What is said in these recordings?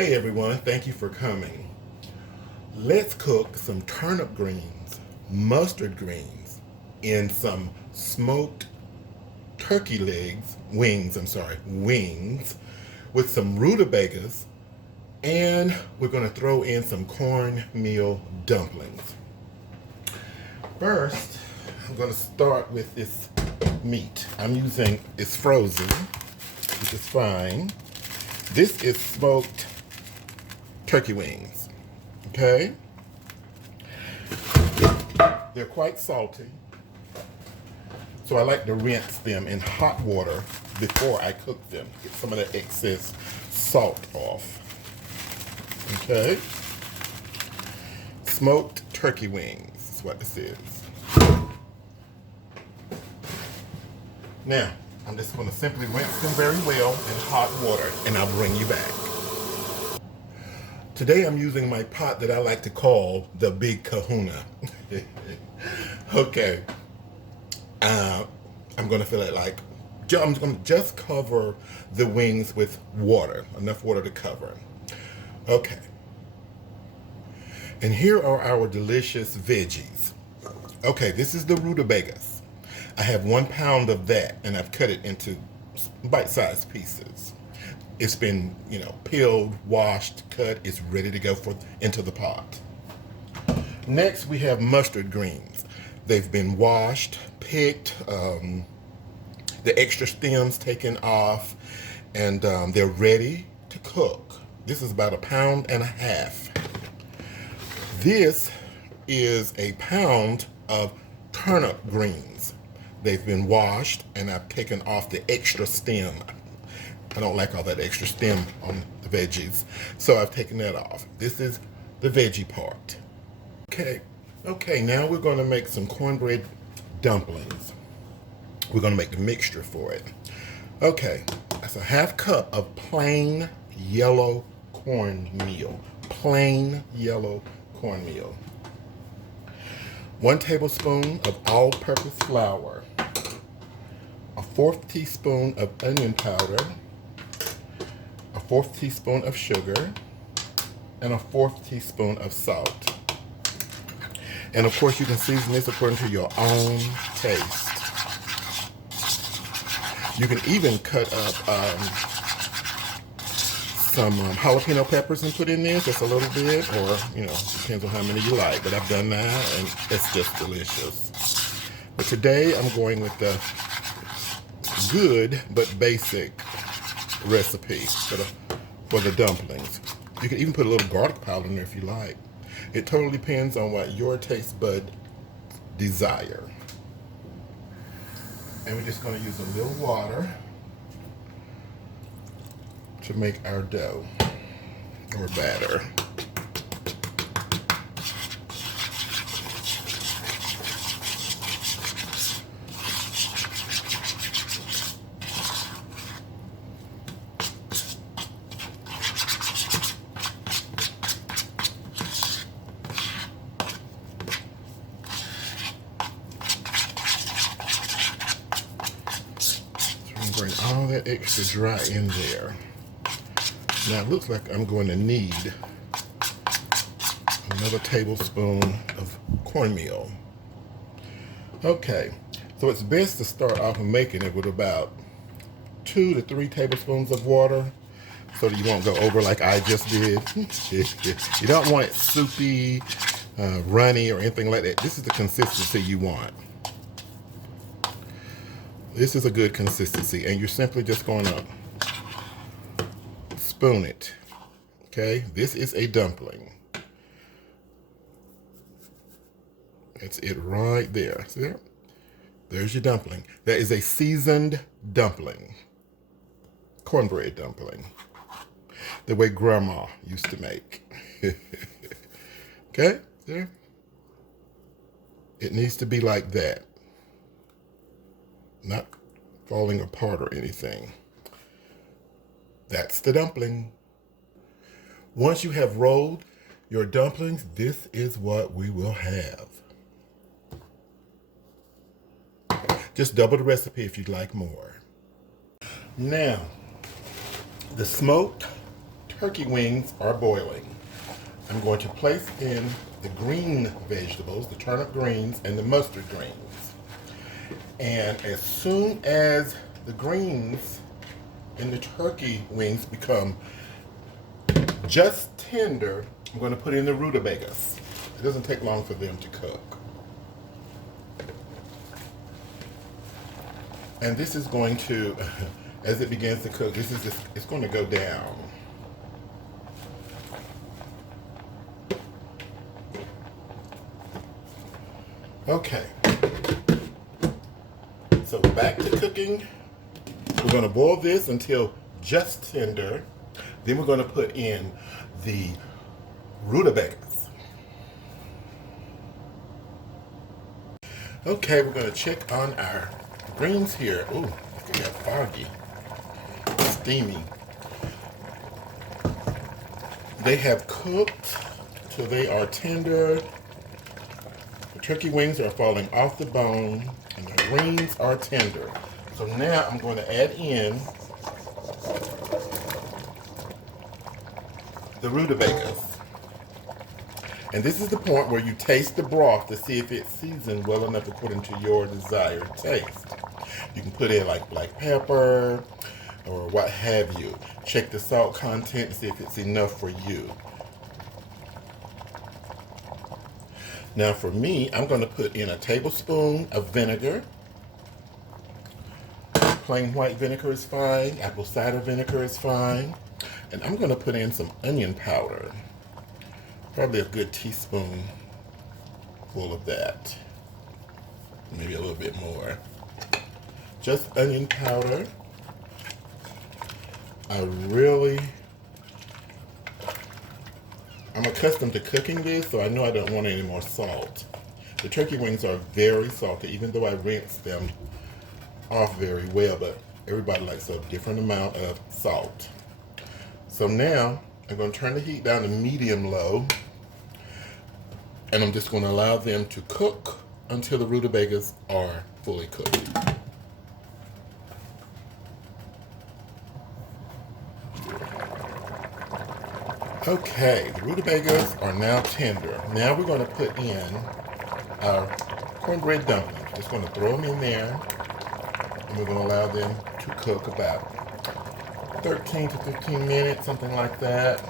Hey everyone, thank you for coming. Let's cook some turnip greens, mustard greens, and some smoked turkey wings with some rutabagas, and we're going to throw in some cornmeal dumplings. First, I'm going to start with this meat. It's frozen, which is fine. This is smoked turkey wings, okay? They're quite salty, so I like to rinse them in hot water before I cook them. Get some of that excess salt off, okay? Smoked turkey wings is what this is. Now, I'm just going to simply rinse them very well in hot water, and I'll bring you back. Today I'm using my pot that I like to call the Big Kahuna. Okay. I'm going to fill it I'm going to just cover the wings with water, enough water to cover. Okay. And here are our delicious veggies. Okay, this is the rutabagas. I have 1 pound of that, and I've cut it into bite-sized pieces. It's been, peeled, washed, cut. It's ready to go into the pot. Next, we have mustard greens. They've been washed, picked, the extra stems taken off, and they're ready to cook. This is about 1.5 pounds. This is 1 pound of turnip greens. They've been washed, and I've taken off the extra stem. I don't like all that extra stem on the veggies, so I've taken that off. This is the veggie part. Okay, now we're going to make some cornbread dumplings. We're going to make the mixture for it. Okay, that's 1/2 cup of plain yellow cornmeal. Plain yellow cornmeal. 1 tablespoon of all-purpose flour. 1/4 teaspoon of onion powder. 1/4 teaspoon of sugar, and 1/4 teaspoon of salt. And of course, you can season this according to your own taste. You can even cut up some jalapeno peppers and put in there, just a little bit, or depends on how many you like. But I've done that, and it's just delicious. But today I'm going with the good but basic recipe for the dumplings. You can even put a little garlic powder in there if you like. It totally depends on what your taste bud desire. And we're just going to use a little water to make our dough or batter. Bring all that extra dry in there. Now it looks like I'm going to need another tablespoon of cornmeal. Okay, so it's best to start off making it with about 2 to 3 tablespoons of water so that you won't go over like I just did. You don't want it soupy, runny, or anything like that. This is the consistency you want. This is a good consistency, and you're simply just going to spoon it. Okay, this is a dumpling. That's it right there. See there? There's your dumpling. That is a seasoned dumpling. Cornbread dumpling. The way Grandma used to make. Okay, there. It needs to be like that. Not falling apart or anything. That's the dumpling. Once you have rolled your dumplings, this is what we will have. Just double the recipe if you'd like more. Now, the smoked turkey wings are boiling. I'm going to place in the green vegetables, the turnip greens and the mustard greens. And as soon as the greens in the turkey wings become just tender, I'm going to put in the rutabagas. It doesn't take long for them to cook. And this is going to, as it begins to cook, it's going to go down. Okay. So back to cooking. We're going to boil this until just tender. Then we're going to put in the rutabagas. Okay, we're going to check on our greens here. Ooh, they got foggy, steamy. They have cooked till they are tender. The turkey wings are falling off the bone, and the greens are tender. So now I'm going to add in the rutabagas. And this is the point where you taste the broth to see if it's seasoned well enough according to your desired taste. You can put in like black pepper or what have you. Check the salt content and see if it's enough for you. Now for me, I'm going to put in a tablespoon of vinegar. Plain white vinegar is fine. Apple cider vinegar is fine. And I'm going to put in some onion powder. Probably a good teaspoon full of that. Maybe a little bit more. Just onion powder. I'm accustomed to cooking this, so I know I don't want any more salt. The turkey wings are very salty, even though I rinse them off very well, but everybody likes a different amount of salt. So now I'm going to turn the heat down to medium-low, and I'm just going to allow them to cook until the rutabagas are fully cooked. Okay, the rutabagas are now tender. Now we're going to put in our cornbread dumplings. Just going to throw them in there, and we're going to allow them to cook about 13 to 15 minutes, something like that.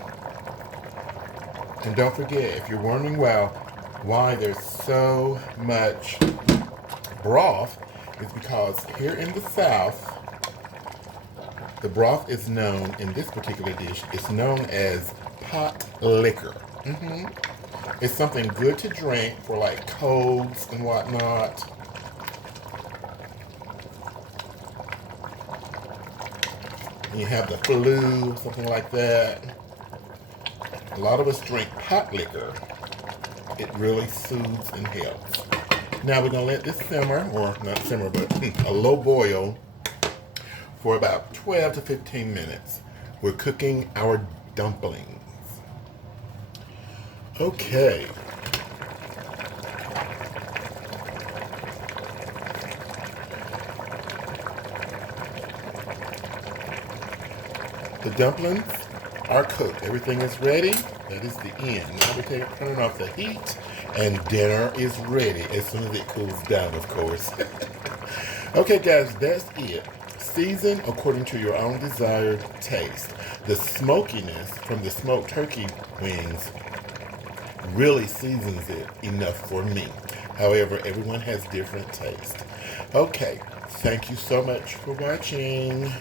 And don't forget, if you're wondering why there's so much broth, it's because here in the South, the broth is known, in this particular dish, it's known as pot liquor. It's something good to drink for like colds and whatnot. You have the flu, something like that. A lot of us drink pot liquor. It really soothes and helps. Now we're going to let this simmer, or not simmer, but a low boil for about 12 to 15 minutes. We're cooking our dumplings. Okay. The dumplings are cooked. Everything is ready. That is the end. Now we turn off the heat, and dinner is ready as soon as it cools down, of course. Okay, guys, that's it. Season according to your own desired taste. The smokiness from the smoked turkey wings really seasons it enough for me. However, everyone has different taste. Okay, thank you so much for watching.